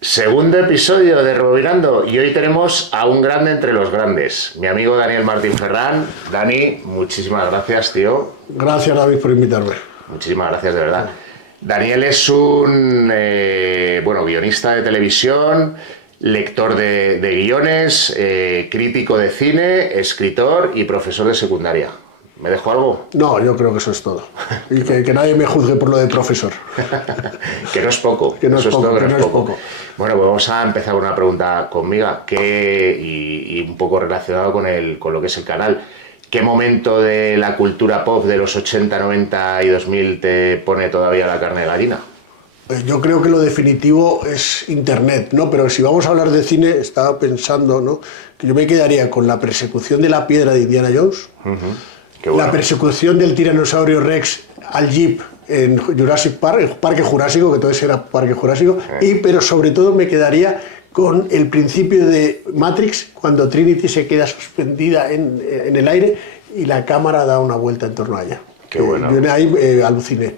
Segundo episodio de Rebobinando y hoy tenemos a un grande entre los grandes, mi amigo Daniel Martín Ferrán. Dani, muchísimas gracias, tío. Gracias, David, por invitarme. Muchísimas gracias, de verdad. Daniel es un guionista de televisión, lector de guiones, crítico de cine, escritor y profesor de secundaria. ¿Me dejo algo? No, yo creo que eso es todo. Y que nadie me juzgue por lo de profesor. Que no es poco. Que no es poco, que no es poco. Bueno, pues vamos a empezar con una pregunta conmigo y un poco relacionado con lo que es el canal. ¿Qué momento de la cultura pop de los 80, 90 y 2000 te pone todavía la carne de gallina? Yo creo que lo definitivo es Internet, ¿no? Pero si vamos a hablar de cine, estaba pensando, ¿no?, que yo me quedaría con la persecución de la piedra de Indiana Jones, Bueno. La persecución del tiranosaurio Rex al Jeep en Jurassic Park, el Parque Jurásico, que todo eso era Parque Jurásico, pero sobre todo me quedaría con el principio de Matrix, cuando Trinity se queda suspendida en el aire y la cámara da una vuelta en torno a ella. Qué bueno. Yo ahí aluciné.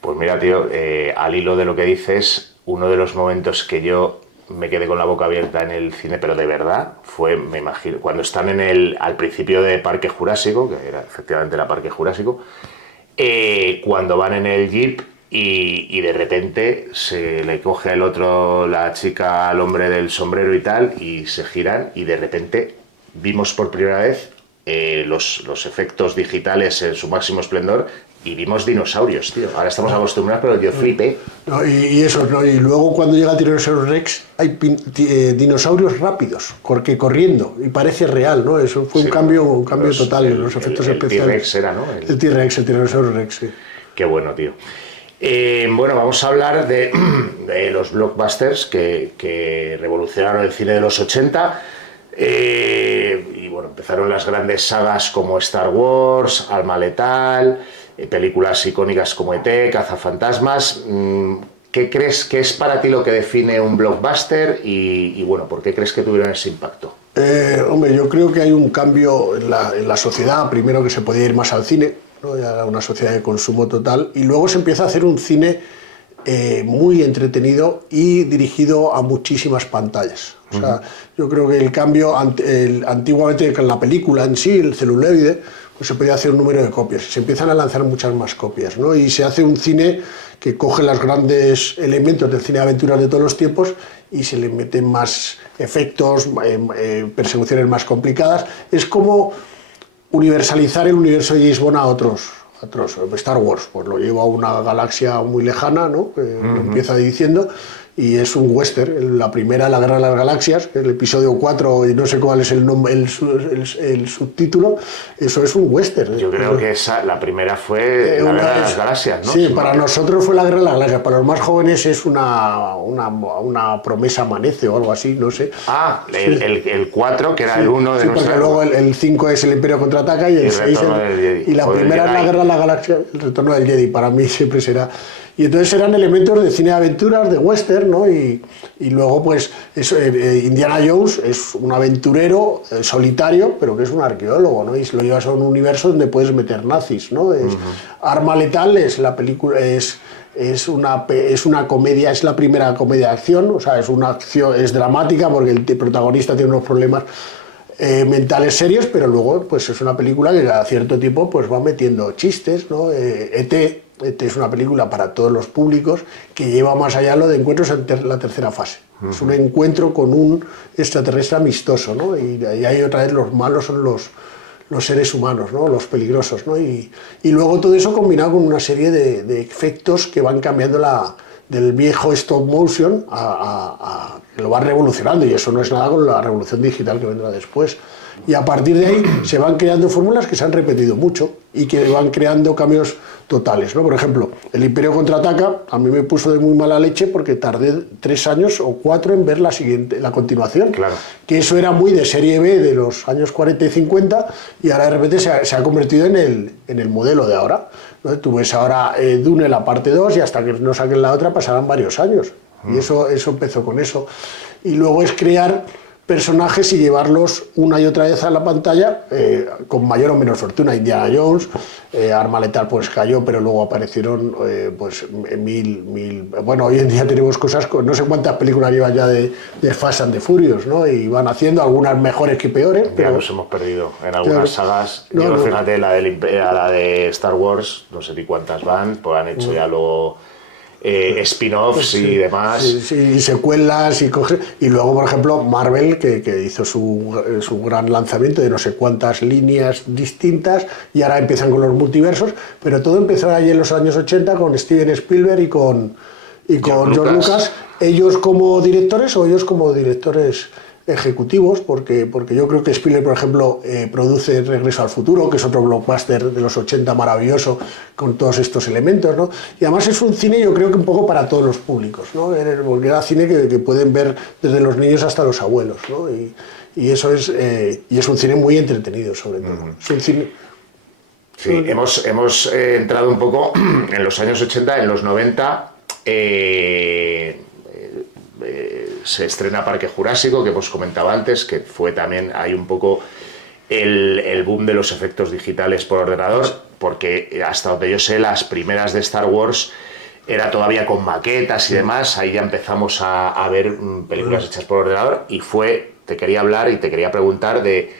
Pues mira, tío, al hilo de lo que dices, uno de los momentos que yo me quedé con la boca abierta en el cine, pero de verdad, fue, me imagino, cuando están al principio de Parque Jurásico, que era efectivamente la Parque Jurásico, cuando van en el jeep y de repente se le coge el otro, la chica al hombre del sombrero y tal, y se giran y de repente vimos por primera vez los efectos digitales en su máximo esplendor y vimos dinosaurios, tío. Ahora estamos acostumbrados, pero yo flipé. No, y eso, ¿no? Y luego cuando llega el tiranosaurio Rex hay dinosaurios rápidos, corriendo, y parece real, ¿no? Eso fue un cambio total en los efectos especiales. El T-Rex era, ¿no? El T-Rex, el tiranosaurio Rex, sí. Qué bueno, tío. Bueno, vamos a hablar de los blockbusters que revolucionaron el cine de los 80. Y bueno, empezaron las grandes sagas como Star Wars, Arma Letal, películas icónicas como ET, Cazafantasmas. ¿Qué crees que es para ti lo que define un blockbuster y bueno, por qué crees que tuvieron ese impacto? Hombre, yo creo que hay un cambio en la sociedad. Primero, que se podía ir más al cine, ¿no? Ya era una sociedad de consumo total, y luego se empieza a hacer un cine muy entretenido y dirigido a muchísimas pantallas. O sea, yo creo que el cambio, antiguamente con la película en sí, el celuloide, pues se podía hacer un número de copias. Se empiezan a lanzar muchas más copias, ¿no? Y se hace un cine que coge los grandes elementos del cine de aventuras de todos los tiempos y se le meten más efectos, persecuciones más complicadas. Es como universalizar el universo de James Bond a otros. Star Wars, pues lo lleva a una galaxia muy lejana, ¿no? Empieza diciendo, y es un western. La primera, La Guerra de las Galaxias, el episodio 4, y no sé cuál es el subtítulo, eso es un western. Yo creo que la primera fue La Guerra de las Galaxias, ¿no? Sí, para nosotros fue La Guerra de las Galaxias, para los más jóvenes es una promesa amanece o algo así, no sé. Ah, el 4, que era el 1 de nuestra... porque luego el 5 es El Imperio Contraataca y el 6 y la primera es La Guerra de las Galaxias, El Retorno del Jedi, para mí siempre será. Y entonces eran elementos de cine de aventuras, de western, ¿no? Y luego, pues, Indiana Jones es un aventurero solitario, pero que es un arqueólogo, ¿no? Y lo llevas a un universo donde puedes meter nazis, ¿no? Arma Letal es la película, es una comedia, es la primera comedia de acción, o sea, es una acción, es dramática porque el protagonista tiene unos problemas mentales serios, pero luego, pues, es una película que a cierto tiempo, pues, va metiendo chistes, ¿no? ET es una película para todos los públicos que lleva más allá lo de encuentros en la tercera fase. Es un encuentro con un extraterrestre amistoso, ¿no? Y ahí otra vez los malos son los seres humanos, ¿no? Los peligrosos, ¿no? Y luego todo eso combinado con una serie de efectos que van cambiando del viejo stop motion que lo va revolucionando, y eso no es nada con la revolución digital que vendrá después. Y a partir de ahí se van creando fórmulas que se han repetido mucho y que van creando cambios totales, ¿no? Por ejemplo, El Imperio Contraataca a mí me puso de muy mala leche porque tardé 3 años o 4 en ver la continuación. Claro. Que eso era muy de serie B de los años 40 y 50 y ahora de repente se ha convertido en el modelo de ahora, ¿no? Tú ves ahora Dune la parte 2 y hasta que no saquen la otra pasarán varios años. Y eso empezó con eso. Y luego es crear personajes y llevarlos una y otra vez a la pantalla con mayor o menor fortuna. Indiana Jones, Arma Letal pues cayó, pero luego aparecieron pues bueno, hoy en día tenemos cosas, no sé cuántas películas llevan ya de Fast and the Furious, ¿no? Y van haciendo algunas mejores que peores, pero ya nos hemos perdido en algunas sagas. Fíjate, la de Star Wars, no sé ni cuántas van, pues han hecho ya luego spin-offs y demás. Sí, y secuelas y luego, por ejemplo, Marvel, que hizo su gran lanzamiento de no sé cuántas líneas distintas, y ahora empiezan con los multiversos, pero todo empezó allí en los años 80 con Steven Spielberg y con George Lucas, ellos como directores o ellos como directores ejecutivos, porque yo creo que Spielberg, por ejemplo, produce Regreso al Futuro, que es otro blockbuster de los 80 maravilloso, con todos estos elementos, ¿no? Y además es un cine, yo creo que un poco para todos los públicos, ¿no? Porque era cine que pueden ver desde los niños hasta los abuelos, ¿no? Y eso es, y es un cine muy entretenido, sobre todo. Es un cine... Sí, hemos entrado un poco en los años 80, en los 90... se estrena Parque Jurásico, que hemos comentado antes, que fue también, hay un poco el boom de los efectos digitales por ordenador, porque hasta donde yo sé, las primeras de Star Wars era todavía con maquetas y demás, ahí ya empezamos a ver películas hechas por ordenador, y te quería hablar y te quería preguntar de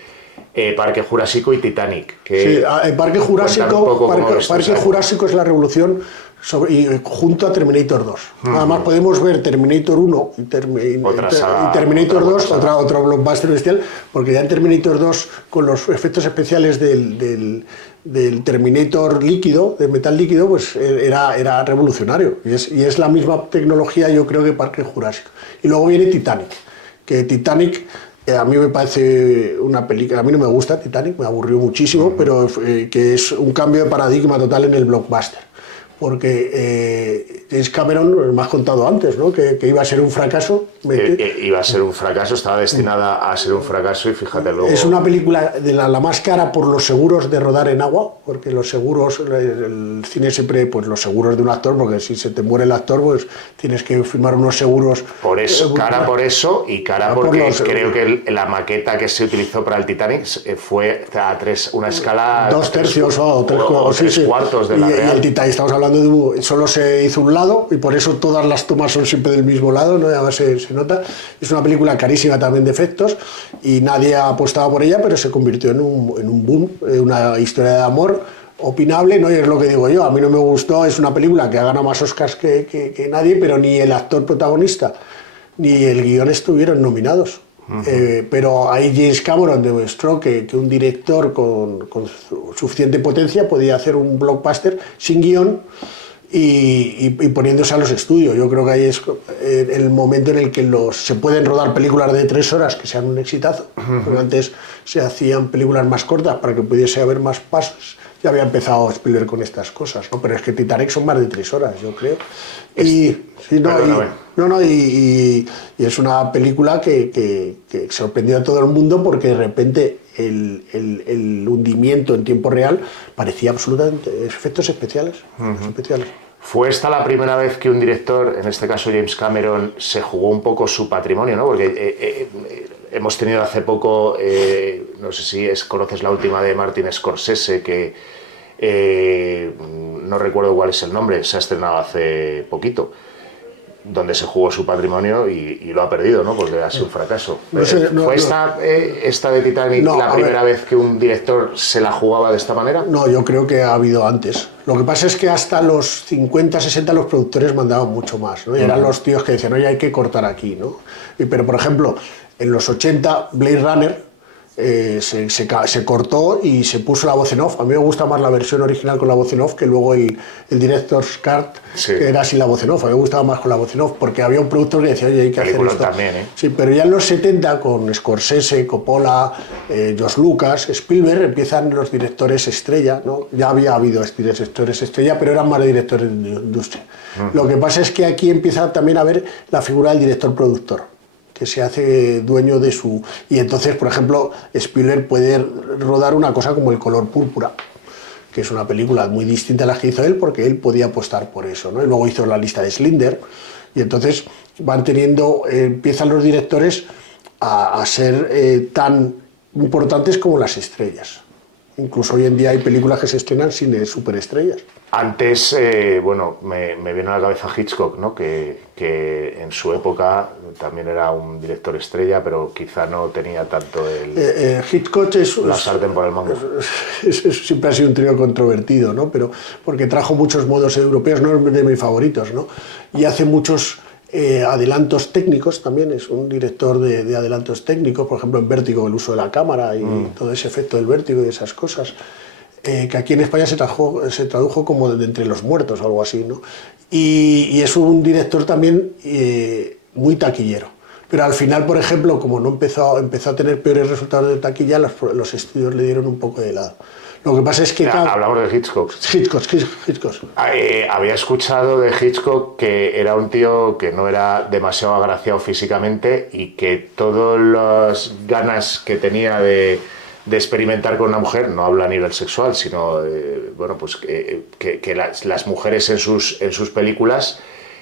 Parque Jurásico y Titanic. Sí, Parque Jurásico es la revolución junto a Terminator 2. Además podemos ver Terminator 1 y Terminator 2, otro blockbuster bestial, porque ya en Terminator 2, con los efectos especiales del Terminator líquido, de metal líquido, pues era revolucionario. Y es la misma tecnología, yo creo, que Parque Jurásico. Y luego viene Titanic, que Titanic... A mí me parece una película, a mí no me gusta Titanic, me aburrió muchísimo, pero que es un cambio de paradigma total en el blockbuster. Porque James Cameron, me has contado antes, ¿no? Que iba a ser un fracaso. Iba a ser un fracaso, estaba destinada a ser un fracaso, y fíjate luego... Es una película de la más cara por los seguros de rodar en agua, porque los seguros, el cine siempre, pues los seguros de un actor, porque si se te muere el actor, pues tienes que firmar unos seguros... Por eso, cara por eso, y cara porque creo que la maqueta que se utilizó para el Titanic fue a una escala... 2/3 o 3 cuartos de la real. Y el Titanic, estamos hablando solo se hizo un lado, y por eso todas las tomas son siempre del mismo lado, ¿no? Y además se nota. Es una película carísima también de efectos, y nadie ha apostado por ella, pero se convirtió en un boom, una historia de amor opinable, ¿no? Y es lo que digo yo, a mí no me gustó, es una película que ha ganado más Oscars que nadie, pero ni el actor protagonista ni el guión estuvieron nominados. Pero ahí James Cameron demostró que un director con suficiente potencia podía hacer un blockbuster sin guión y poniéndose a los estudios. Yo creo que ahí es el momento en el que se pueden rodar películas de 3 horas que sean un exitazo. Porque antes se hacían películas más cortas para que pudiese haber más pasos. Ya había empezado Spielberg con estas cosas, ¿no? Pero es que Titanic son más de 3 horas, yo creo. Y es una película que sorprendió a todo el mundo, porque de repente el hundimiento en tiempo real parecía absolutamente efectos especiales. ¿Fue esta la primera vez que un director, en este caso James Cameron, se jugó un poco su patrimonio, ¿no? Porque hemos tenido hace poco, no sé si conoces la última de Martin Scorsese, que no recuerdo cuál es el nombre, se ha estrenado hace poquito, donde se jugó su patrimonio y lo ha perdido, ¿no? Porque ha sido un fracaso. ¿Fue esta de Titanic la primera vez que un director se la jugaba de esta manera? No, yo creo que ha habido antes. Lo que pasa es que hasta los 50, 60 los productores mandaban mucho más, ¿no? Y eran los tíos que decían, oye, hay que cortar aquí, ¿no? Pero, por ejemplo, en los 80, Blade Runner se cortó y se puso la voz en off. A mí me gusta más la versión original con la voz en off que luego el Director's Cut, que era sin la voz en off. A mí me gustaba más con la voz en off, porque había un productor que decía, oye, hay que hacer esto. También, ¿eh? Sí, pero ya en los 70, con Scorsese, Coppola, George Lucas, Spielberg, empiezan los directores estrella, ¿no? Ya había habido directores estrella, pero eran más de directores de industria. Lo que pasa es que aquí empieza también a ver la figura del director productor, que se hace dueño de su... Y entonces, por ejemplo, Spielberg puede rodar una cosa como El color púrpura, que es una película muy distinta a la que hizo él, porque él podía apostar por eso, ¿no? Y luego hizo La lista de Schindler, y entonces empiezan los directores a ser tan importantes como las estrellas. Incluso hoy en día hay películas que se estrenan sin superestrellas. Antes, bueno, me viene a la cabeza Hitchcock, ¿no? Que en su época también era un director estrella, pero quizá no tenía tanto Hitchcock la sartén por el mango. Siempre ha sido un trío controvertido, ¿no? Pero porque trajo muchos modos europeos, no es de mis favoritos, ¿no? Y hace muchos adelantos técnicos también, es un director de adelantos técnicos, por ejemplo en Vértigo, el uso de la cámara y todo ese efecto del vértigo y esas cosas. Que aquí en España se tradujo como de Entre los Muertos o algo así, ¿no? Y es un director también muy taquillero. Pero al final, por ejemplo, como no empezó a tener peores resultados de taquilla, los estudios le dieron un poco de lado. Lo que pasa es que... Hablamos de Hitchcock. Hitchcock. Había escuchado de Hitchcock que era un tío que no era demasiado agraciado físicamente y que todas las ganas que tenía de experimentar con una mujer, no habla a nivel sexual, sino bueno, pues que las mujeres en sus películas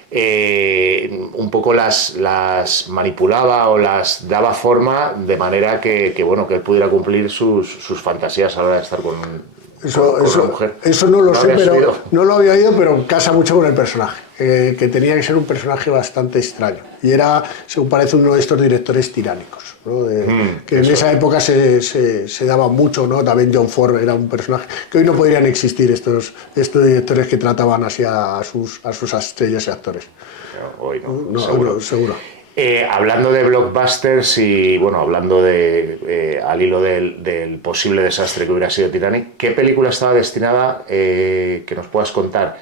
un poco las manipulaba o las daba forma de manera que bueno, que él pudiera cumplir sus fantasías a la hora de estar con una mujer. Eso no lo sé, pero no lo había oído, pero casa mucho con el personaje, que tenía que ser un personaje bastante extraño. Y era, según parece, uno de estos directores tiránicos, ¿no? Que en esa época se daba mucho, ¿no? También John Ford era un personaje que hoy no podrían existir, estos directores que trataban así a sus estrellas y actores. No, hoy no, seguro. Hablando de blockbusters y bueno, hablando al hilo del posible desastre que hubiera sido Titanic, ¿qué película estaba destinada, que nos puedas contar,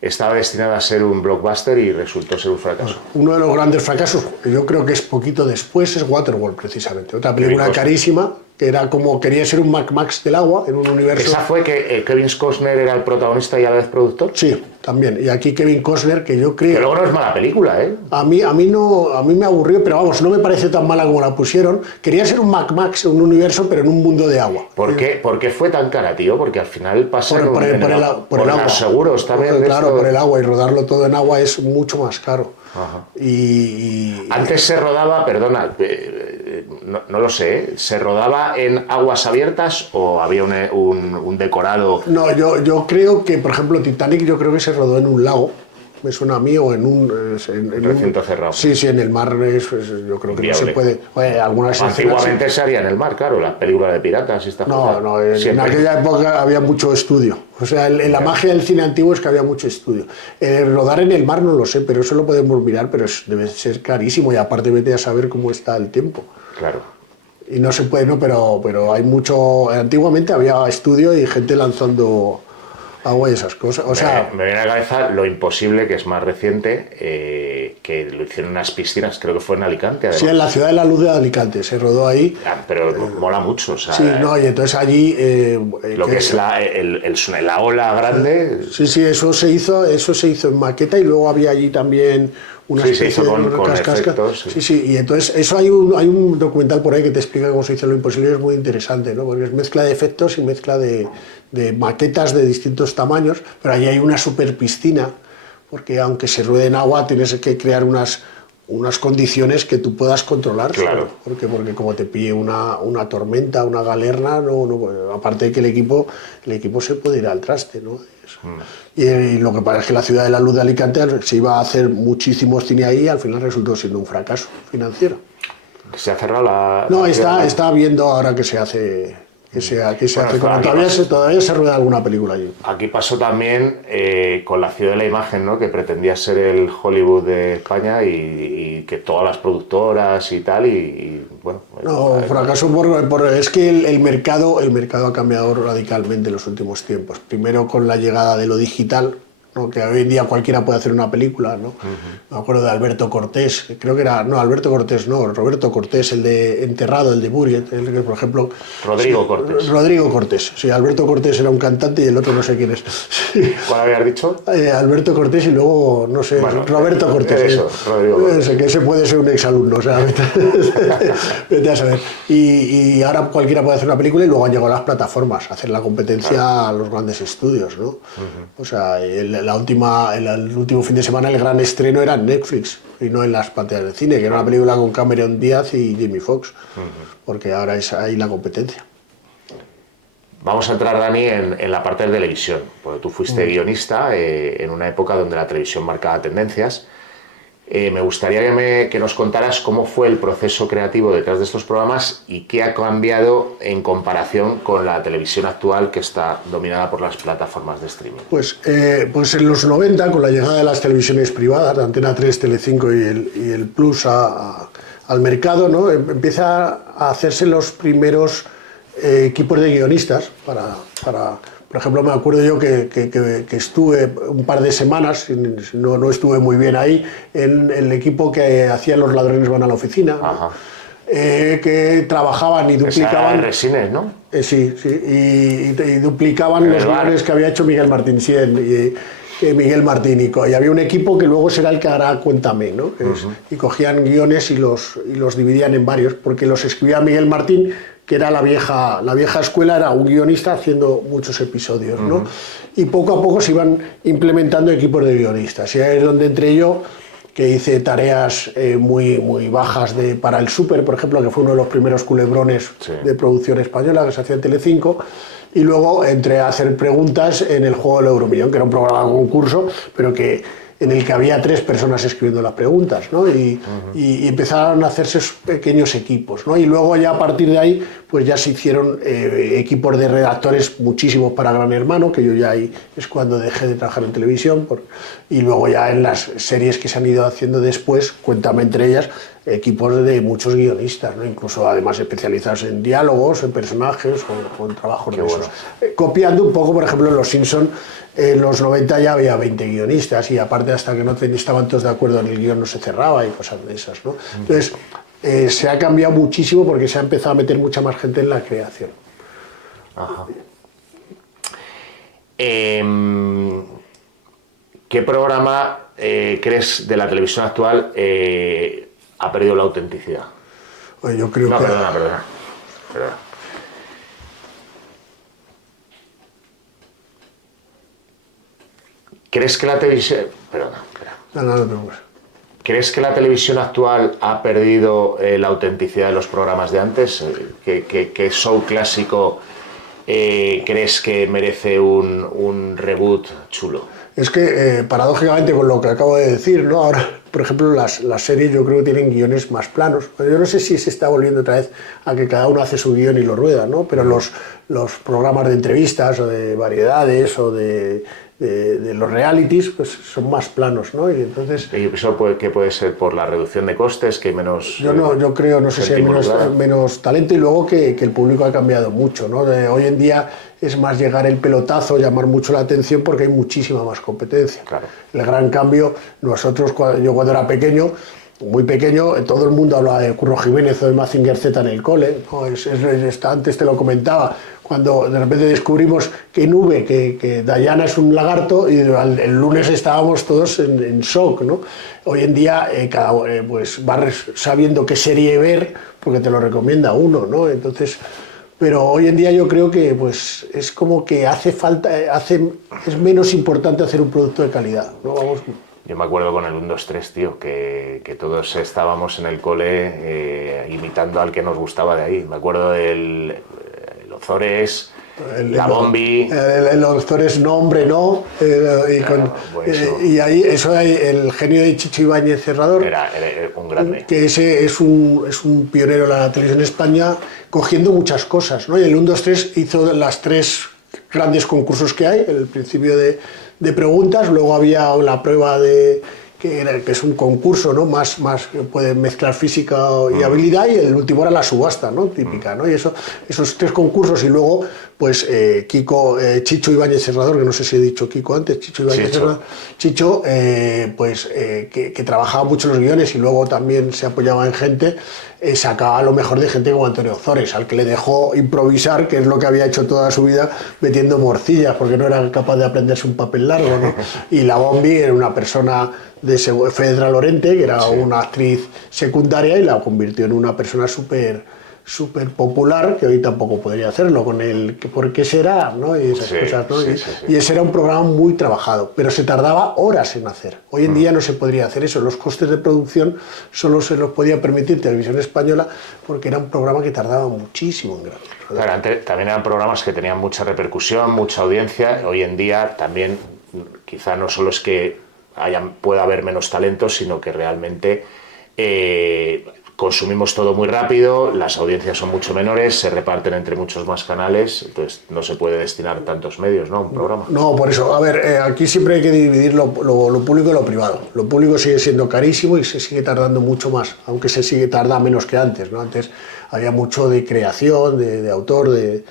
estaba destinada a ser un blockbuster y resultó ser un fracaso? Uno de los grandes fracasos, yo creo que es poquito después, es Waterworld, precisamente. Otra película carísima, que era como quería ser un Mad Max del agua en un universo... ¿Esa fue que Kevin Costner era el protagonista y a la vez productor? Sí, también. Y aquí Kevin Costner, que yo creo... Que luego no es mala película, ¿eh? A mí me aburrió, pero vamos, no me parece tan mala como la pusieron. Quería ser un Mad Max en un universo, pero en un mundo de agua. ¿Por qué fue tan cara, tío? Porque al final pasa por el agua. Los seguros también. Claro, por el agua, y rodarlo todo en agua es mucho más caro. Ajá. Y antes se rodaba, perdona, no lo sé, ¿eh? ¿Se rodaba en aguas abiertas o había un decorado? No, yo creo que, por ejemplo, Titanic yo creo que se rodó en un lago, me suena a mí, o en un recinto cerrado. Sí, en el mar yo creo que Inviable. no se puede. Algunas antiguamente se haría en el mar, claro, las películas de piratas y estas cosas. No, en aquella época había mucho estudio. O sea, la magia del cine antiguo es que había mucho estudio. Rodar en el mar no lo sé, pero eso lo podemos mirar, pero debe ser carísimo y aparte vete a saber cómo está el tiempo. Claro. Y no se puede, no, pero hay mucho... Antiguamente había estudio y gente lanzando agua y esas cosas. O sea, me viene a la cabeza Lo Imposible, que es más reciente, que lo hicieron en unas piscinas, creo que fue en Alicante. Además. Sí, en la Ciudad de la Luz de Alicante, se rodó ahí. Pero mola mucho, o sea, sí, no, y entonces allí... lo que es la ola grande... Sí, eso se hizo en maqueta y luego había allí también una especie con efectos. Sí, y entonces eso hay un documental por ahí que te explica cómo se hizo Lo Imposible, es muy interesante, ¿no? Porque es mezcla de efectos y mezcla de maquetas de distintos tamaños, pero ahí hay una super piscina, porque aunque se ruede en agua tienes que crear unas condiciones que tú puedas controlar. Claro. Porque como te pille una tormenta, una galerna, aparte de que el equipo se puede ir al traste, ¿no? Y lo que pasa es que la Ciudad de la Luz de Alicante se iba a hacer muchísimo cine ahí y al final resultó siendo un fracaso financiero. ¿Se ha cerrado la...? No, está viendo ahora que se hace... Todavía se rueda alguna película allí. Aquí pasó también con la Ciudad de la Imagen, ¿no? Que pretendía ser el Hollywood de España y que todas las productoras y tal, y bueno... No, fracasó es que el mercado ha cambiado radicalmente en los últimos tiempos. Primero con la llegada de lo digital, ¿no? Que hoy en día cualquiera puede hacer una película, ¿no? Me acuerdo de Alberto Cortés, creo que era, no, Alberto Cortés no, Roberto Cortés, el de Enterrado, el de Buriet, el que, por ejemplo... Rodrigo Cortés, sí, Alberto Cortés era un cantante y el otro no sé quién es. ¿Cuál habías dicho? Alberto Cortés y luego, no sé, bueno, Roberto Cortés. Eso, Rodrigo Cortés. Que ese puede ser un exalumno, o sea, vete a saber. Y ahora cualquiera puede hacer una película y luego han llegado las plataformas a hacer la competencia a los grandes estudios, ¿no? O sea, el último fin de semana el gran estreno era en Netflix y no en las pantallas de cine, que era una película con Cameron Díaz y Jamie Foxx, porque ahora es ahí la competencia. Vamos a entrar, Dani, en la parte de televisión, porque tú fuiste guionista en una época donde la televisión marcaba tendencias. Me gustaría que nos contaras cómo fue el proceso creativo detrás de estos programas y qué ha cambiado en comparación con la televisión actual, que está dominada por las plataformas de streaming. Pues en los 90, con la llegada de las televisiones privadas, de Antena 3, Telecinco y el Plus al mercado, ¿no? Empieza a hacerse los primeros equipos de guionistas por ejemplo, me acuerdo yo que estuve un par de semanas, no estuve muy bien ahí, en el equipo que hacía Los ladrones van a la oficina, ¿no? Que trabajaban y duplicaban... Resines, ¿no? Sí, y duplicaban los guiones que había hecho Miguel Martín y había un equipo que luego será el que hará Cuéntame, ¿no? Y cogían guiones y los dividían en varios, porque los escribía Miguel Martín, que era la vieja escuela, era un guionista haciendo muchos episodios, ¿no? Y poco a poco se iban implementando equipos de guionistas. Y ahí es donde entré yo, que hice tareas muy bajas para el Súper, por ejemplo, que fue uno de los primeros culebrones de producción española que se hacía en Telecinco. Y luego entré a hacer preguntas en el Juego del Euromillón, que era un programa de concurso, pero en el que había 3 personas escribiendo las preguntas, ¿no? Y empezaron a hacerse pequeños equipos, ¿no? Y luego ya a partir de ahí pues ya se hicieron equipos de redactores muchísimos para Gran Hermano, que yo ya ahí es cuando dejé de trabajar en televisión, y luego ya en las series que se han ido haciendo después, Cuéntame, entre ellas, equipos de muchos guionistas, ¿no? Incluso además especializados en diálogos, en personajes o en trabajos de esos. Copiando un poco, por ejemplo, en Los Simpson, en los 90 ya había 20 guionistas y aparte hasta que no estaban todos de acuerdo en el guión no se cerraba y cosas de esas, ¿no? Entonces se ha cambiado muchísimo porque se ha empezado a meter mucha más gente en la creación. Ajá. ¿Qué programa crees de la televisión actual ha perdido la autenticidad? Pues yo creo que... Perdona. ¿Crees que la televisión... No. ¿Crees que la televisión actual ha perdido la autenticidad de los programas de antes? ¿Qué show clásico crees que merece un reboot chulo? Es que, paradójicamente, con lo que acabo de decir, ¿no? Ahora, por ejemplo, las series yo creo que tienen guiones más planos. Pero yo no sé si se está volviendo otra vez a que cada uno hace su guión y lo rueda, ¿no? Pero los programas de entrevistas o de variedades o de los realities pues son más planos, ¿no? Y entonces... ¿Y eso puede ser por la reducción de costes, que hay menos... Yo creo, no sé si hay menos talento y luego que el público ha cambiado mucho, ¿no? Hoy en día es más llegar el pelotazo, llamar mucho la atención porque hay muchísima más competencia. Claro. El gran cambio, yo cuando era pequeño, muy pequeño, todo el mundo hablaba de Curro Jiménez o de Mazinger Z en el cole, ¿no? Antes te lo comentaba, cuando de repente descubrimos que Nube, que Dayana es un lagarto, y el lunes estábamos todos en shock, ¿no? Hoy en día pues vas sabiendo qué serie ver porque te lo recomienda uno, ¿no? Entonces, pero hoy en día yo creo que pues es como que es menos importante hacer un producto de calidad, ¿no? Yo me acuerdo con el 1, 2, 3, tío, que todos estábamos en el cole imitando al que nos gustaba de ahí. Me acuerdo del Ozores, la Bombi... El Ozores no, hombre, no. Y ahí el genio de Chicho Ibáñez Serrador... Era un grande. Que ese es un pionero de la televisión en España, cogiendo muchas cosas, ¿no? Y el 1, 2, 3 hizo las 3 grandes concursos que hay, el principio de preguntas, luego había la prueba que es un concurso, ¿no? más puede mezclar física y habilidad, y el último era la subasta, ¿no? Típica, ¿no? Y esos 3 concursos, y luego pues Chicho Ibáñez Serrador, que no sé si he dicho Kiko antes, Chicho Ibáñez Serrador, Chicho que trabajaba mucho los guiones y luego también se apoyaba en gente, sacaba lo mejor de gente como Antonio Ozores, al que le dejó improvisar, que es lo que había hecho toda su vida metiendo morcillas, porque no era capaz de aprenderse un papel largo, ¿no? Y la Bombi era una persona de Fedra Lorente, que era una actriz secundaria, y la convirtió en una persona súper súper popular, que hoy tampoco podría hacerlo, con el ¿por qué será? ¿No? Y esas cosas, ¿no? Y ese era un programa muy trabajado, pero se tardaba horas en hacer. Hoy en día no se podría hacer eso, los costes de producción solo se los podía permitir Televisión Española porque era un programa que tardaba muchísimo en grabar. Claro, antes también eran programas que tenían mucha repercusión, mucha audiencia. Hoy en día también quizá no solo es que pueda haber menos talentos, sino que realmente consumimos todo muy rápido, las audiencias son mucho menores, se reparten entre muchos más canales, entonces no se puede destinar tantos medios, ¿no?, a un programa. No, por eso, a ver, aquí siempre hay que dividir lo público y lo privado. Lo público sigue siendo carísimo y se sigue tardando mucho más, aunque tarda menos que antes, ¿no? Antes había mucho de creación, de autor, de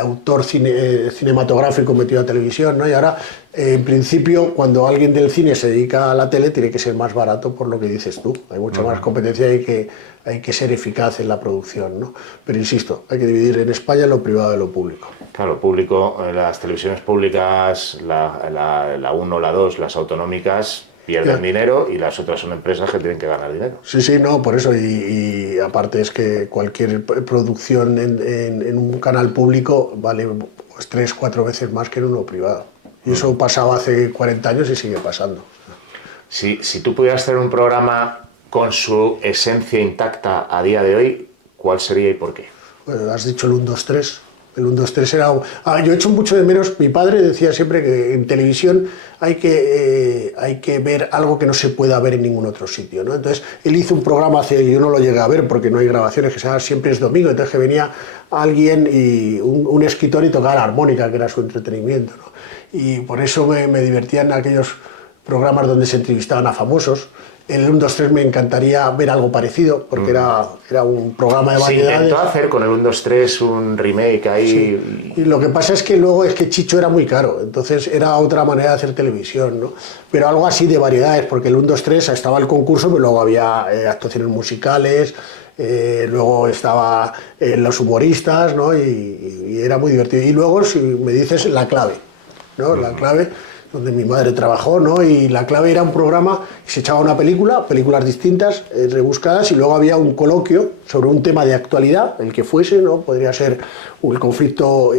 autor cinematográfico metido a televisión, ¿no? Y ahora, en principio, cuando alguien del cine se dedica a la tele, tiene que ser más barato por lo que dices tú. Hay mucha más competencia y hay que ser eficaz en la producción, ¿no? Pero insisto, hay que dividir en España lo privado de lo público. Claro, público, las televisiones públicas, la 1, la 2, las autonómicas, pierden dinero y las otras son empresas que tienen que ganar dinero. Sí, no, por eso. Y aparte es que cualquier producción en un canal público vale pues 3-4 veces más que en uno privado. Y eso pasaba hace 40 años y sigue pasando. Si tú pudieras hacer un programa con su esencia intacta a día de hoy, ¿cuál sería y por qué? Bueno, has dicho el 1, 2, 3. El 1, 2, 3 era... yo echo mucho de menos... Mi padre decía siempre que en televisión hay que ver algo que no se pueda ver en ningún otro sitio, ¿no? Entonces, él hizo un programa, yo no lo llegué a ver porque no hay grabaciones, que se llama Siempre es domingo, entonces que venía alguien y un escritor y tocaba la armónica, que era su entretenimiento, ¿no? Y por eso me divertía en aquellos programas donde se entrevistaban a famosos. En el 1, 2, 3 me encantaría ver algo parecido, porque era un programa de variedades. Se intentó hacer con el 1, 2, 3 un remake ahí. Sí. Y lo que pasa es que luego Chicho era muy caro, entonces era otra manera de hacer televisión, ¿no? Pero algo así de variedades, porque el 1, 2, 3 estaba el concurso, pero luego había actuaciones musicales, luego estaba los humoristas, ¿no? Y era muy divertido. Y luego, si me dices, La Clave, ¿no? La Clave, donde mi madre trabajó, ¿no? Y La Clave era un programa que se echaba una películas distintas, rebuscadas, y luego había un coloquio sobre un tema de actualidad, el que fuese, ¿no? Podría ser el conflicto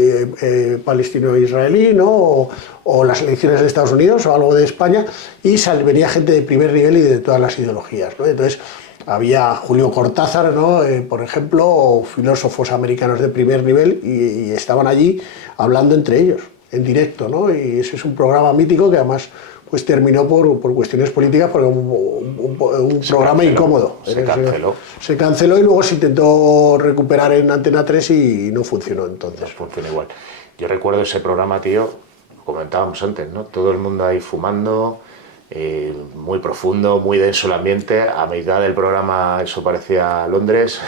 palestino-israelí, ¿no? O las elecciones de Estados Unidos, o algo de España, y venía gente de primer nivel y de todas las ideologías, ¿no? Entonces, había Julio Cortázar, ¿no? Por ejemplo, o filósofos americanos de primer nivel, y estaban allí hablando entre ellos, en directo, ¿no? Y ese es un programa mítico que además pues terminó por cuestiones políticas, porque un programa incómodo. Se canceló y luego se intentó recuperar en Antena 3 y no funcionó entonces. No funciona igual. Yo recuerdo ese programa, tío, comentábamos antes, ¿no? Todo el mundo ahí fumando, muy profundo, muy denso el ambiente. A mitad del programa eso parecía Londres,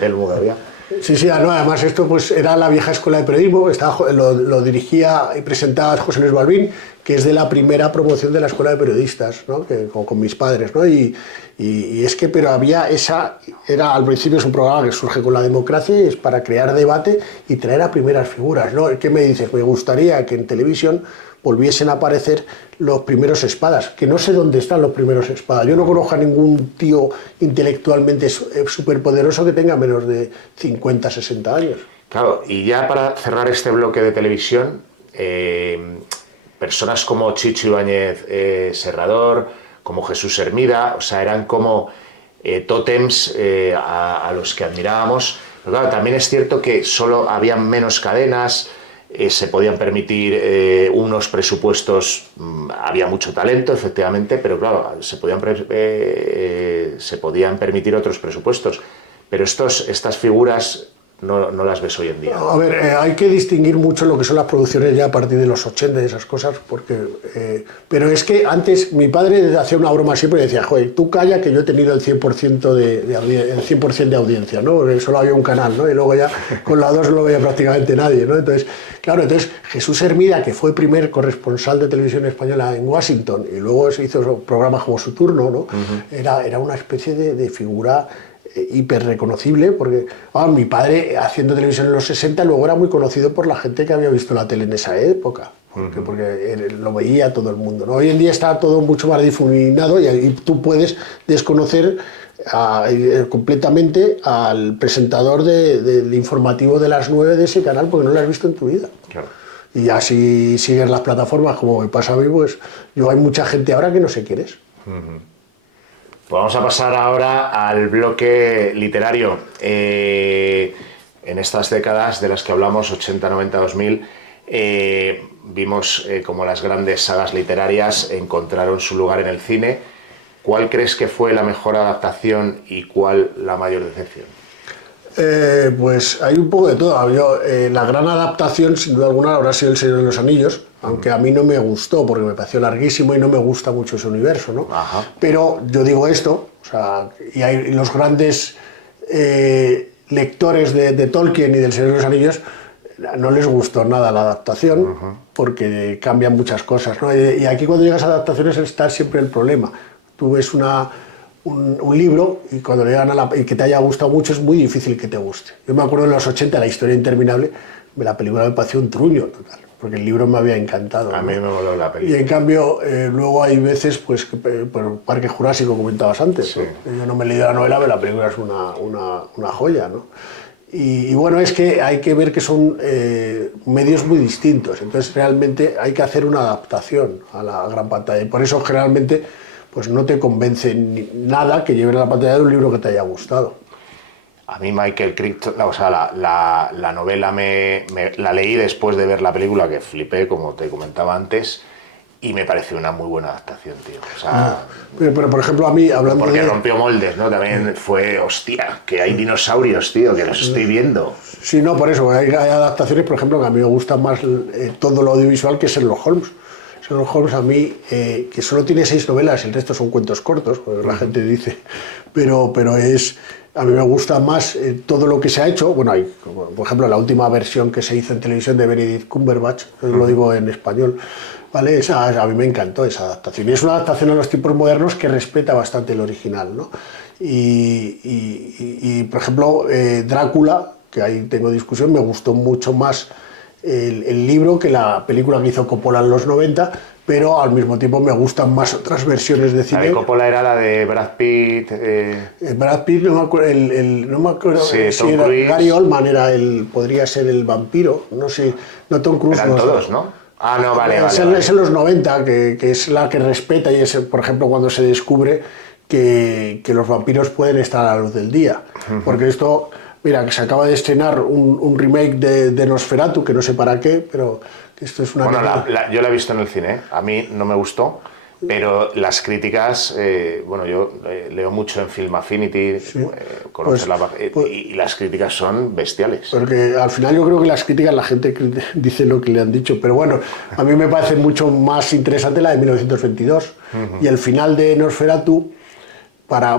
el mundo había. Sí, no, además esto pues era la vieja escuela de periodismo, lo dirigía y presentaba José Luis Balbín, que es de la primera promoción de la escuela de periodistas, ¿no? Con mis padres, ¿no? Y es que, pero había al principio es un programa que surge con la democracia y es para crear debate y traer a primeras figuras, ¿no? ¿Qué me dices? Me gustaría que en televisión volviesen a aparecer los primeros espadas, que no sé dónde están los primeros espadas. Yo no conozco a ningún tío intelectualmente superpoderoso que tenga menos de 50, 60 años. Claro, y ya para cerrar este bloque de televisión, personas como Chicho Ibáñez Serrador, como Jesús Hermida, o sea, eran como tótems a los que admirábamos. Pero claro, también es cierto que solo habían menos cadenas, se podían permitir unos presupuestos, había mucho talento, efectivamente, pero claro, se podían permitir otros presupuestos. Pero estas figuras no las ves hoy en día. A ver, hay que distinguir mucho lo que son las producciones ya a partir de los 80 y esas cosas, pero es que antes mi padre hacía una broma siempre y decía, joder, tú calla que yo he tenido el 100% de audiencia, ¿no? Porque solo había un canal, ¿no? Y luego ya con la 2 no lo veía prácticamente nadie, ¿no? Entonces, claro, Jesús Hermida, que fue primer corresponsal de televisión española en Washington y luego se hizo programas como Su Turno, ¿no? Era una especie de figura hiper reconocible, porque mi padre haciendo televisión en los 60 luego era muy conocido por la gente que había visto la tele en esa época, porque lo veía todo el mundo, ¿no? Hoy en día está todo mucho más difuminado y tú puedes desconocer completamente al presentador del informativo de las 9 de ese canal porque no lo has visto en tu vida. Claro. Y ya si sigues las plataformas como me pasa a mí, pues hay mucha gente ahora que no sé quién es. Pues vamos a pasar ahora al bloque literario. En estas décadas de las que hablamos, 80, 90, 2000, vimos como las grandes sagas literarias encontraron su lugar en el cine. ¿Cuál crees que fue la mejor adaptación y cuál la mayor decepción? Pues hay un poco de todo. La gran adaptación, sin duda alguna, habrá sido El Señor de los Anillos, aunque a mí no me gustó porque me pareció larguísimo y no me gusta mucho ese universo, ¿no? Ajá. Pero yo digo esto, o sea, y hay los grandes lectores de Tolkien y del Señor de los Anillos no les gustó nada la adaptación porque cambian muchas cosas, ¿no? Y aquí cuando llegas a adaptaciones está siempre el problema. Tú ves un libro y cuando le llegan y que te haya gustado mucho es muy difícil que te guste. Yo me acuerdo en los 80, La historia interminable, la película me pareció un truño total, porque el libro me había encantado. A mí me moló la película. Y en cambio, luego hay veces, pues, por Parque Jurásico comentabas antes, sí. ¿no? Yo no me he leído la novela, pero la película es una joya, ¿no? Y bueno, es que hay que ver que son medios muy distintos, entonces realmente hay que hacer una adaptación a la gran pantalla, y por eso generalmente pues no te convence nada que lleve a la pantalla de un libro que te haya gustado. A mí Michael Crichton, o sea, la novela la leí después de ver la película, que flipé, como te comentaba antes, y me pareció una muy buena adaptación, tío. O sea, pero por ejemplo, a mí, hablando porque rompió moldes, ¿no? También fue, hostia, que hay dinosaurios, tío, que los estoy viendo. Sí, no, por eso, hay adaptaciones, por ejemplo, que a mí me gusta más todo lo audiovisual que Sherlock Holmes. Sherlock Holmes a mí, que solo tiene 6 novelas, el resto son cuentos cortos, pues la gente dice, pero a mí me gusta más todo lo que se ha hecho. Bueno, hay, por ejemplo, la última versión que se hizo en televisión de Benedict Cumberbatch, lo digo en español, ¿vale? A mí me encantó esa adaptación. Y es una adaptación a los tiempos modernos que respeta bastante el original, ¿no? Y por ejemplo, Drácula, que ahí tengo discusión, me gustó mucho más el libro que la película que hizo Coppola en los 90, pero al mismo tiempo me gustan más otras versiones de cine. La de Coppola era la de Brad Pitt. Brad Pitt, no me acuerdo, no me acuerdo sí, si era Gary Oldman podría ser el vampiro, no sé, no Tom Cruise. Eran todos, ¿no? Ah, no, vale. Es en los 90, que es la que respeta, y es, por ejemplo, cuando se descubre que los vampiros pueden estar a la luz del día. Porque esto, mira, que se acaba de estrenar un remake de Nosferatu, que no sé para qué, pero esto es una... Bueno, yo la he visto en el cine, a mí no me gustó, pero las críticas, bueno, yo leo mucho en Film Affinity, sí. Y las críticas son bestiales. Porque al final yo creo que las críticas, la gente dice lo que le han dicho, pero bueno, a mí me parece mucho más interesante la de 1922 y el final de Nosferatu,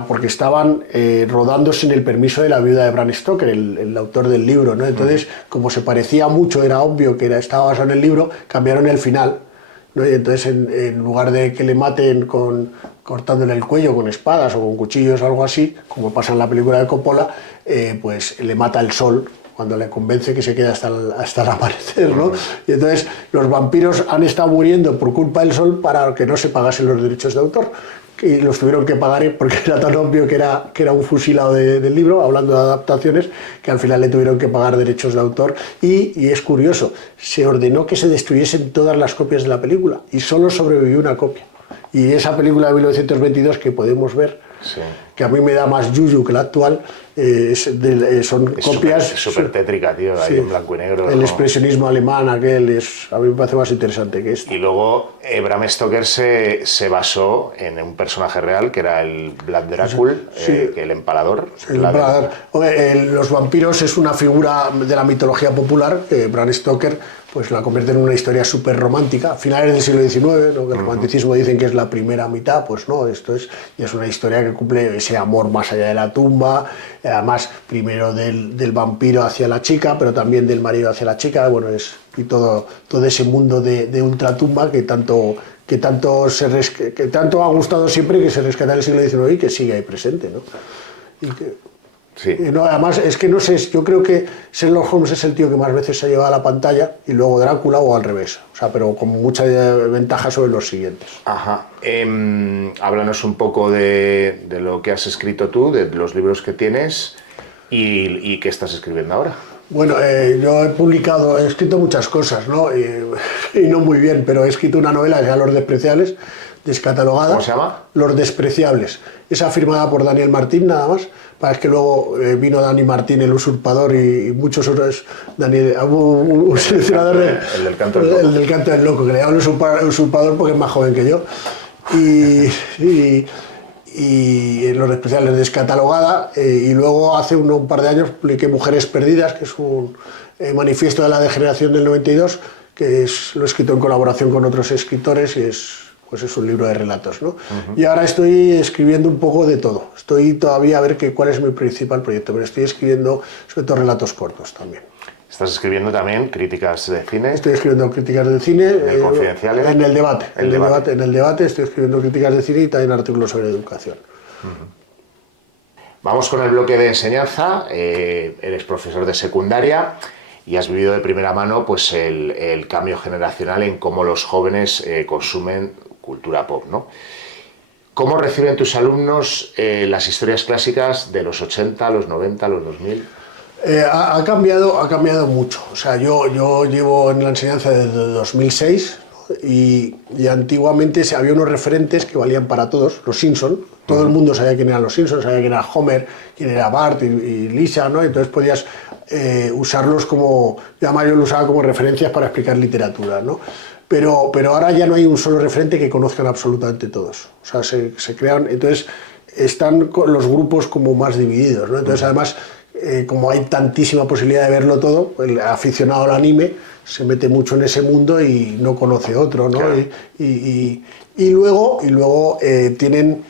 porque estaban rodando sin el permiso de la viuda de Bram Stoker, el autor del libro, ¿no? Entonces, como se parecía mucho, era obvio que estaba basado en el libro, cambiaron el final, ¿no? Y entonces, en lugar de que le maten cortándole el cuello con espadas o con cuchillos o algo así, como pasa en la película de Coppola, pues le mata el sol cuando le convence que se queda hasta el amanecer, ¿no? Y entonces los vampiros han estado muriendo por culpa del sol para que no se pagasen los derechos de autor. Y los tuvieron que pagar porque era tan obvio que era un fusilado del libro, hablando de adaptaciones, que al final le tuvieron que pagar derechos de autor. Y es curioso, se ordenó que se destruyesen todas las copias de la película y solo sobrevivió una copia. Y esa película de 1922 que podemos ver, sí, que a mí me da más yuyu que la actual, son copias... Es súper tétrica, tío, ahí sí, en blanco y negro. El expresionismo alemán aquel a mí me parece más interesante que esto. Y luego Bram Stoker se basó en un personaje real que era el Vlad Dracul, sí, que el empalador. El empalador. Los vampiros es una figura de la mitología popular que Bram Stoker pues la convierte en una historia súper romántica, a finales del siglo XIX, ¿no? Que el romanticismo dicen que es la primera mitad, pues no, esto es una historia que cumple ese amor más allá de la tumba, además primero del vampiro hacia la chica, pero también del marido hacia la chica, bueno, y todo ese mundo de ultratumba que tanto ha gustado siempre, que se rescata en el siglo XIX y que sigue ahí presente, ¿no? Sí. No, además, es que no sé, yo creo que Sherlock Holmes es el tío que más veces se ha llevado a la pantalla y luego Drácula o al revés. O sea, pero con mucha ventaja sobre los siguientes. Ajá. Háblanos un poco de lo que has escrito tú, de los libros que tienes y qué estás escribiendo ahora. Bueno, yo he escrito muchas cosas, ¿no? Y no muy bien, pero he escrito una novela que se llama Los Despreciables, descatalogada. ¿Cómo se llama? Los Despreciables. Esa firmada por Daniel Martín, nada más. Para que luego vino Dani Martín, el usurpador, y muchos otros. Hubo un seleccionador. El del canto del loco. El del canto del loco, que le llaman usurpador porque es más joven que yo. Y en Los Despreciables descatalogada, y luego hace un par de años publiqué Mujeres Perdidas, que es un manifiesto de la degeneración del 92, que lo he escrito en colaboración con otros escritores y pues es un libro de relatos, ¿no? Uh-huh. Y ahora estoy escribiendo un poco de todo. Estoy todavía a ver cuál es mi principal proyecto, pero estoy escribiendo sobre todo relatos cortos también. ¿Estás escribiendo también críticas de cine? Estoy escribiendo críticas de cine. ¿En Confidenciales? En el debate. En el debate estoy escribiendo críticas de cine y también artículos sobre educación. Uh-huh. Vamos con el bloque de enseñanza. Eres profesor de secundaria y has vivido de primera mano pues, el cambio generacional en cómo los jóvenes consumen cultura pop, ¿no? ¿Cómo reciben tus alumnos las historias clásicas de los 80, los 90, los 2000? Ha cambiado mucho. O sea, yo llevo en la enseñanza desde 2006, ¿no? y antiguamente había unos referentes que valían para todos, los Simpson. Todo el mundo sabía quién eran los Simpson, sabía quién era Homer, quién era Bart y Lisa, ¿no? Entonces podías usarlos como, yo lo usaba como referencias para explicar literatura, ¿no? Pero ahora ya no hay un solo referente que conozcan absolutamente todos. O sea, se crean, entonces están los grupos como más divididos, ¿no? Entonces además, como hay tantísima posibilidad de verlo todo, el aficionado al anime se mete mucho en ese mundo y no conoce otro, ¿no? Claro. Y luego tienen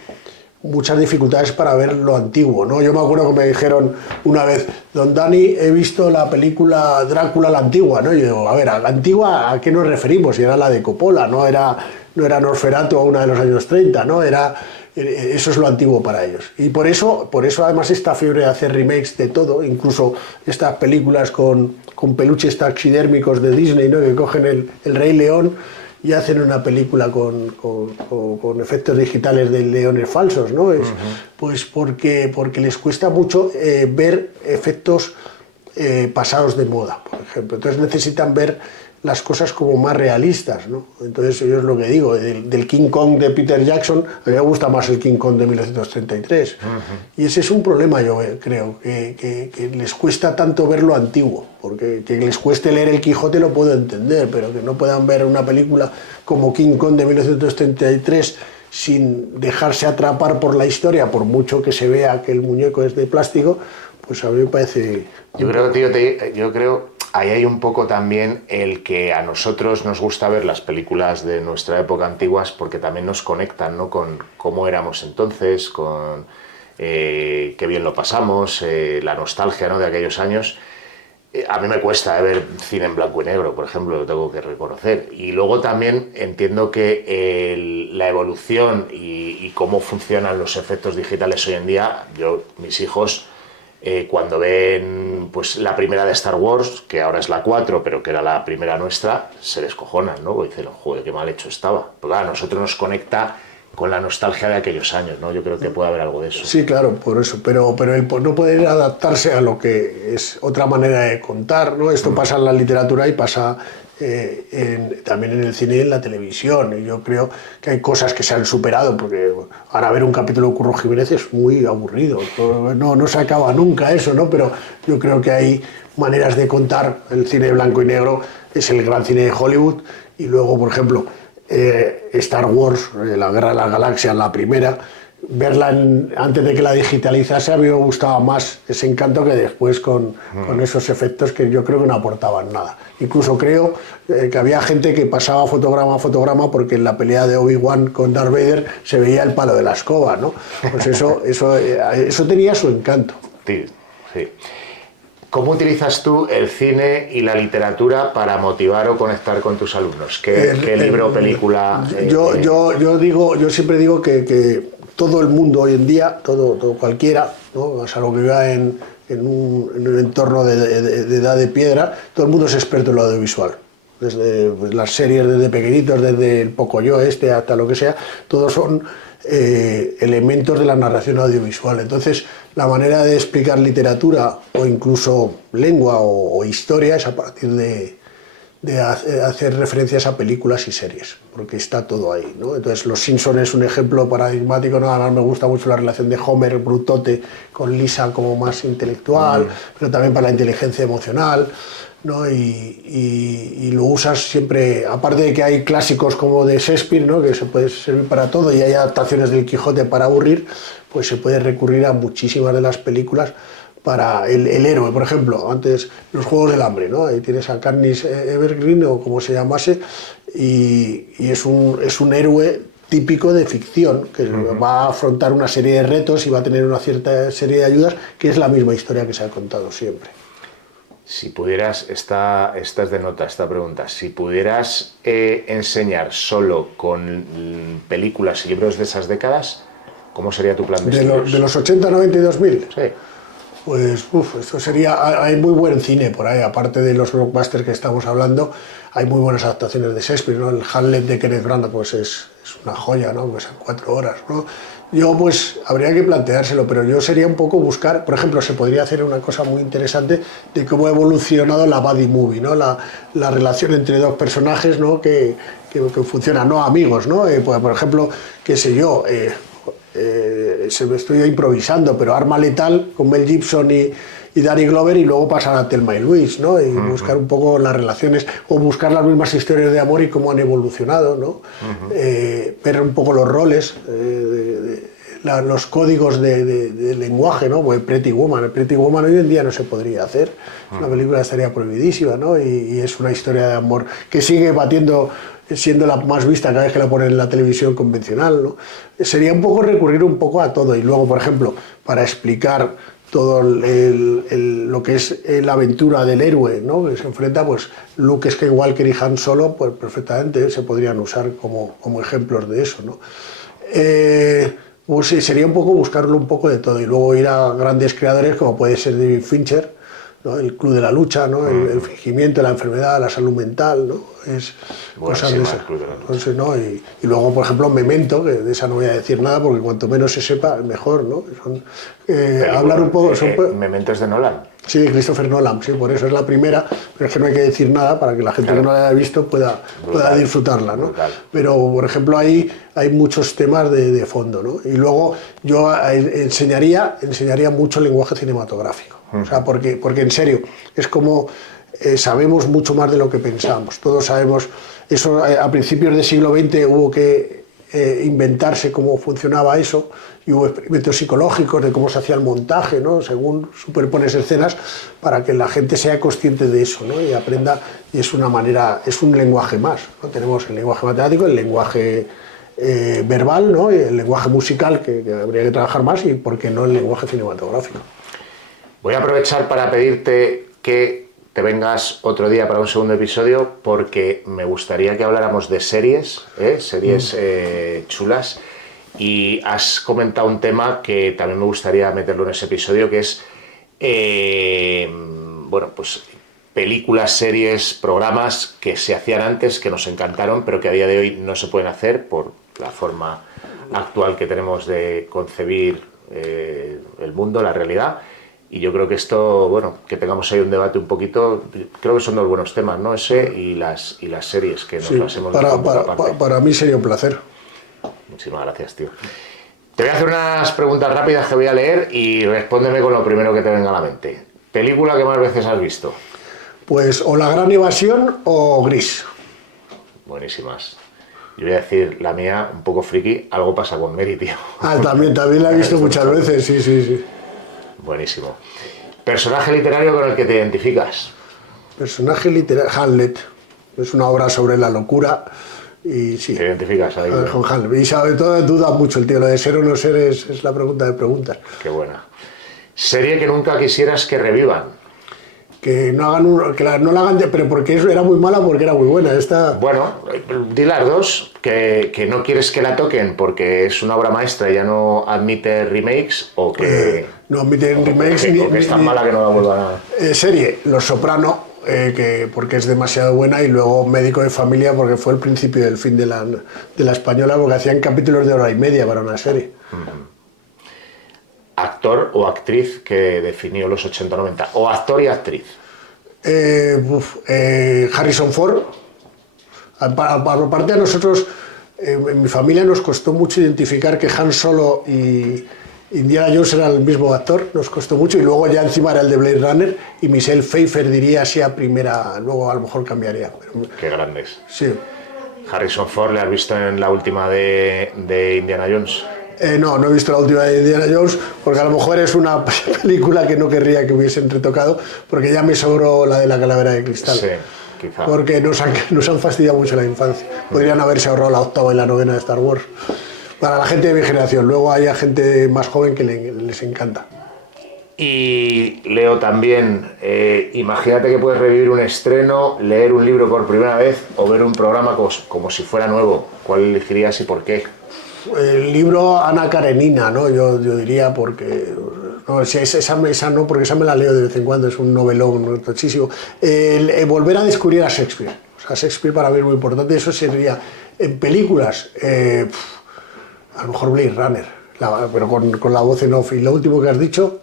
muchas dificultades para ver lo antiguo, ¿no? Yo me acuerdo que me dijeron una vez, don Dani, he visto la película Drácula la antigua, ¿no? Y yo digo, a ver, ¿a la antigua a qué nos referimos? Y era la de Coppola, no era Nosferatu o una de los años 30, ¿no? Eso es lo antiguo para ellos. Y por eso además esta fiebre de hacer remakes de todo, incluso estas películas con peluches taxidérmicos de Disney, ¿no? Que cogen el Rey León y hacen una película con efectos digitales de leones falsos, ¿no? Uh-huh. Pues porque les cuesta mucho ver efectos pasados de moda, por ejemplo. Entonces necesitan ver las cosas como más realistas, ¿no? Entonces yo es lo que digo, del King Kong de Peter Jackson, a mí me gusta más el King Kong de 1933. Uh-huh. Y ese es un problema, yo creo, que les cuesta tanto ver lo antiguo, porque que les cueste leer El Quijote lo puedo entender, pero que no puedan ver una película como King Kong de 1933 sin dejarse atrapar por la historia, por mucho que se vea que el muñeco es de plástico, pues a mí me parece... Yo creo ahí hay un poco también el que a nosotros nos gusta ver las películas de nuestra época antiguas porque también nos conectan, ¿no? Con cómo éramos entonces, con qué bien lo pasamos, la nostalgia, ¿no? De aquellos años. A mí me cuesta ver cine en blanco y negro, por ejemplo, lo tengo que reconocer. Y luego también entiendo que la evolución y cómo funcionan los efectos digitales hoy en día, mis hijos... cuando ven pues la primera de Star Wars, que ahora es la 4, pero que era la primera nuestra, se descojonan, ¿no? Y dicen, joder, qué mal hecho estaba. Pues claro, a nosotros nos conecta con la nostalgia de aquellos años, ¿no? Yo creo que puede haber algo de eso. Sí, claro, por eso, pero el no poder adaptarse a lo que es otra manera de contar, ¿no? Esto pasa en la literatura y pasa también en el cine y en la televisión, y yo creo que hay cosas que se han superado, porque ahora ver un capítulo de Curro Jiménez es muy aburrido, no se acaba nunca eso, ¿no? Pero yo creo que hay maneras de contar. El cine blanco y negro es el gran cine de Hollywood, y luego, por ejemplo, Star Wars, la Guerra de las Galaxias, la primera, verla antes de que la digitalizase, a mí me gustaba más ese encanto que después con esos efectos que yo creo que no aportaban nada. Incluso creo que había gente que pasaba fotograma a fotograma porque en la pelea de Obi-Wan con Darth Vader se veía el palo de la escoba, ¿no? Pues eso tenía su encanto. Sí, sí. ¿Cómo utilizas tú el cine y la literatura para motivar o conectar con tus alumnos? ¿Qué libro o película? Yo siempre digo que todo el mundo hoy en día, todo cualquiera, ¿no? Salvo que viva en un entorno de edad de piedra, todo el mundo es experto en lo audiovisual. Desde pues, las series desde pequeñitos, desde el Pocoyo hasta lo que sea, todos son elementos de la narración audiovisual. Entonces, la manera de explicar literatura o incluso lengua o historia es a partir de hacer referencias a películas y series, porque está todo ahí, ¿no? Entonces, Los Simpson es un ejemplo paradigmático, ¿no? Además me gusta mucho la relación de Homer, brutote, con Lisa como más intelectual, pero también para la inteligencia emocional, ¿no? Y lo usas siempre, aparte de que hay clásicos como de Shakespeare, ¿no? Que se puede servir para todo, y hay adaptaciones del Quijote para aburrir, pues se puede recurrir a muchísimas de las películas para el héroe, por ejemplo, antes los Juegos del Hambre, ¿no? Ahí tienes a Katniss Everdeen o como se llamase, y es un héroe típico de ficción, que va a afrontar una serie de retos y va a tener una cierta serie de ayudas, que es la misma historia que se ha contado siempre. Si pudieras, esta es de nota, esta pregunta, si pudieras enseñar solo con películas y libros de esas décadas, ¿cómo sería tu plan de estudios? ¿De los 80, 90 y 2000? Sí. Pues, esto sería... Hay muy buen cine por ahí, aparte de los blockbusters que estamos hablando, hay muy buenas adaptaciones de Shakespeare, ¿no? El Hamlet de Kenneth Branagh, pues es una joya, ¿no? Pues en 4 horas, ¿no? Yo, pues, habría que planteárselo, pero yo sería un poco buscar... Por ejemplo, se podría hacer una cosa muy interesante de cómo ha evolucionado la buddy movie, ¿no? La relación entre dos personajes, ¿no? Que funcionan, ¿no? Amigos, ¿no? Pues, por ejemplo, qué sé yo... se me estoy improvisando, pero Arma Letal con Mel Gibson y Danny Glover, y luego pasar a Thelma y Louise, ¿no? Y buscar un poco las relaciones, o buscar las mismas historias de amor y cómo han evolucionado, ¿no? Ver un poco los roles, los códigos de lenguaje, ¿no? Pues Pretty Woman hoy en día no se podría hacer, una película estaría prohibidísima, ¿no? Y es una historia de amor que sigue siendo la más vista cada vez que la ponen en la televisión convencional, ¿no? Sería un poco recurrir un poco a todo, y luego, por ejemplo, para explicar todo lo que es la aventura del héroe, ¿no? Que se enfrenta, pues Luke Skywalker y Han Solo, pues perfectamente se podrían usar como ejemplos de eso, ¿no? Pues sí, sería un poco buscarlo un poco de todo, y luego ir a grandes creadores como puede ser David Fincher, ¿no? El Club de la Lucha, ¿no? El fingimiento, la enfermedad, la salud mental, ¿no? Es cosas de esas. Entonces, ¿no? Y luego, por ejemplo, Memento, que de esa no voy a decir nada porque cuanto menos se sepa, mejor, ¿no? Hablar un poco... Memento es de Nolan. Sí, Christopher Nolan, sí, por eso es la primera, pero es que no hay que decir nada para que la gente que no la haya visto pueda disfrutarla, ¿no? Pero, por ejemplo, ahí hay muchos temas de fondo, ¿no? Y luego yo enseñaría mucho el lenguaje cinematográfico. O sea, porque en serio, es como sabemos mucho más de lo que pensamos. Todos sabemos, eso a principios del siglo XX hubo que inventarse cómo funcionaba eso, y hubo experimentos psicológicos de cómo se hacía el montaje, ¿no? Según superpones escenas, para que la gente sea consciente de eso, ¿no? Y aprenda, y es una manera, es un lenguaje más, ¿no? Tenemos el lenguaje matemático, el lenguaje verbal, ¿no? Y el lenguaje musical, que habría que trabajar más, y por qué no el lenguaje cinematográfico. Voy a aprovechar para pedirte que te vengas otro día para un segundo episodio, porque me gustaría que habláramos de series chulas, y has comentado un tema que también me gustaría meterlo en ese episodio, que es, bueno, pues películas, series, programas que se hacían antes, que nos encantaron, pero que a día de hoy no se pueden hacer por la forma actual que tenemos de concebir el mundo, la realidad. Y yo creo que esto, bueno, que tengamos ahí un debate un poquito, creo que son dos buenos temas, ¿no? Ese y las series, que nos las hemos visto para mí sería un placer. Muchísimas gracias, tío. Te voy a hacer unas preguntas rápidas que voy a leer y respóndeme con lo primero que te venga a la mente. ¿Película que más veces has visto? Pues o La Gran Evasión o Gris. Buenísimas. Yo voy a decir la mía, un poco friki, Algo pasa con Mary, tío. También la he visto muchas veces, sí. Buenísimo. ¿Personaje literario con el que te identificas? Personaje literario, Hamlet. Es una obra sobre la locura y sí. ¿Te identificas ahí? Con Hamlet. Y sobre todo duda mucho el tío, lo de ser o no ser es la pregunta de preguntas. Qué buena. ¿Serie que nunca quisieras que revivan? Que no hagan no la hagan, pero porque eso era muy mala, porque era muy buena. Bueno, di las dos, que no quieres que la toquen porque es una obra maestra y ya no admite remakes, o que... no admite remakes o que es tan mala que no la vuelvan a... Serie, Los Soprano, porque es demasiado buena, y luego Médico de Familia, porque fue el principio del fin de la española, porque hacían capítulos de hora y media para una serie. ¿Actor o actriz que definió los 80-90? ¿O actor y actriz? Harrison Ford. Aparte, a nosotros, en mi familia nos costó mucho identificar que Han Solo y Indiana Jones eran el mismo actor, nos costó mucho, y luego ya encima era el de Blade Runner, y Michelle Pfeiffer diría así a primera, luego a lo mejor cambiaría. Pero... Qué grandes. Sí. Harrison Ford, ¿le has visto en la última de Indiana Jones? No he visto la última de Indiana Jones, porque a lo mejor es una película que no querría que hubiesen retocado, porque ya me sobró la de la calavera de cristal. Sí, quizá. Porque nos han fastidiado mucho la infancia. Podrían haberse ahorrado la 8ª y la 9ª de Star Wars. Para la gente de mi generación. Luego hay gente más joven que les encanta. Y leo también, imagínate que puedes revivir un estreno, leer un libro por primera vez o ver un programa como si fuera nuevo. ¿Cuál elegirías y por qué? El libro Ana Karenina, ¿no? Yo diría, porque... No, esa no, porque esa me la leo de vez en cuando, es un novelón tochísimo. Volver a descubrir a Shakespeare. O sea, Shakespeare para mí es muy importante. Eso sería, en películas, a lo mejor Blade Runner, pero con la voz en off. Y lo último que has dicho...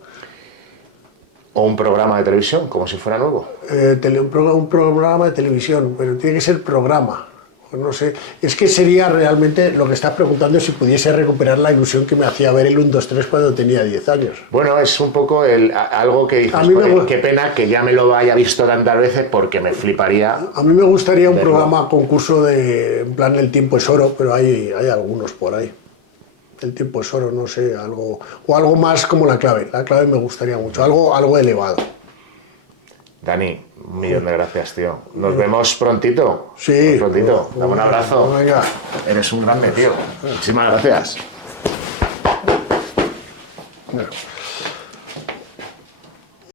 ¿O un programa de televisión, como si fuera nuevo? Un programa de televisión, pero tiene que ser programa. No sé, es que sería realmente lo que estás preguntando, si pudiese recuperar la ilusión que me hacía ver el 1, 2, 3 cuando tenía 10 años. Bueno, es un poco algo que dices, qué pena que ya me lo haya visto tantas veces, porque me fliparía. A mí me gustaría un programa concurso en plan El tiempo es oro, pero hay algunos por ahí. El tiempo es oro, no sé, algo más como La clave. La clave me gustaría mucho, algo elevado. Dani, un millón de gracias, tío. Nos vemos prontito. Sí. Prontito. Dame un abrazo. Venga. Eres un grande, tío. Muchísimas gracias. Bueno.